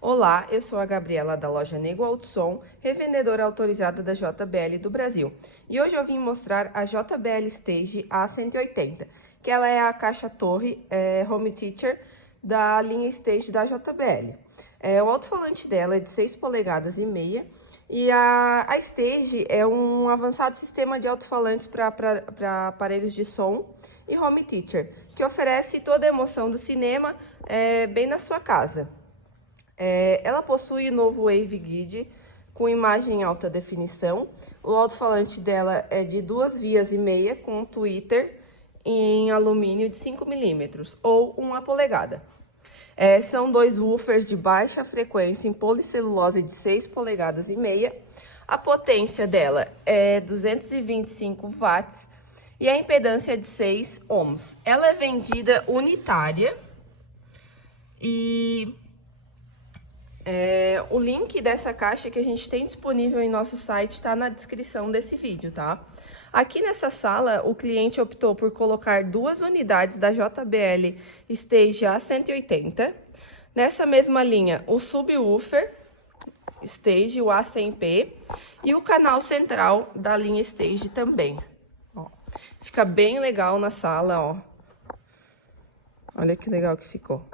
Olá, eu sou a Gabriela da loja Nego Auto Som, revendedora autorizada da JBL do Brasil. E hoje eu vim mostrar a JBL Stage A180, que ela é a caixa torre Home Theater da linha Stage da JBL. O alto-falante dela é de 6 polegadas e meia e a Stage é um avançado sistema de alto-falantes para aparelhos de som e Home Theater, que oferece toda a emoção do cinema bem na sua casa. Ela possui o novo Wave Guide com imagem em alta definição. O alto-falante dela é de 2 vias e meia com tweeter em alumínio de 5 milímetros ou 1 polegada. São 2 woofers de baixa frequência em policelulose de 6 polegadas e meia. A potência dela é 225 watts e a impedância é de 6 ohms. Ela é vendida unitária e o link dessa caixa que a gente tem disponível em nosso site está na descrição desse vídeo, tá? Aqui nessa sala, o cliente optou por colocar 2 unidades da JBL Stage A180. Nessa mesma linha, o subwoofer Stage, o A100P, e o canal central da linha Stage também. Ó, fica bem legal na sala, ó. Olha que legal que ficou.